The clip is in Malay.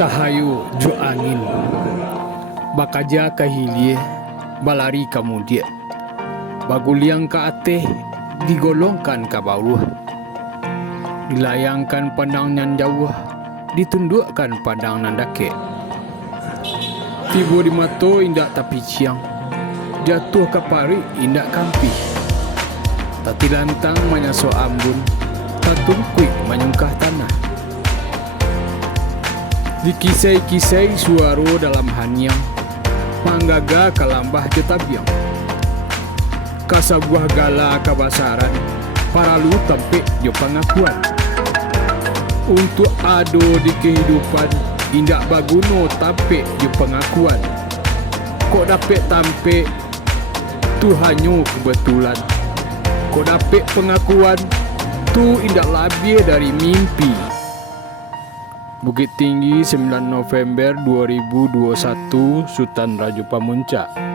Cahayu ju angin bakaja kahilie balari kamu dia baguliang ke ateh digolongkan ke bawah, dilayangkan pandang nan jauh, ditundukkan pandang nan dake. Tiba di mato indak tapi ciang, jatuh ke pari indak kampi. Tati lantang manyaso ambun, tatungkuik manyungkah tanah. Dikisai-kisai suaro dalam hanyang, manggaga kalambah jetabiang. Kasabuah gala kabasaran, paralu tampik jo pengakuan. Untuk ado di kehidupan, indak baguno tampik jo pengakuan. Kok dapet tampik, tu hanyo kebetulan. Kok dapet pengakuan, tu indak labih dari mimpi. Bukit Tinggi 9 November 2021, Sutan Raja Pamuncak.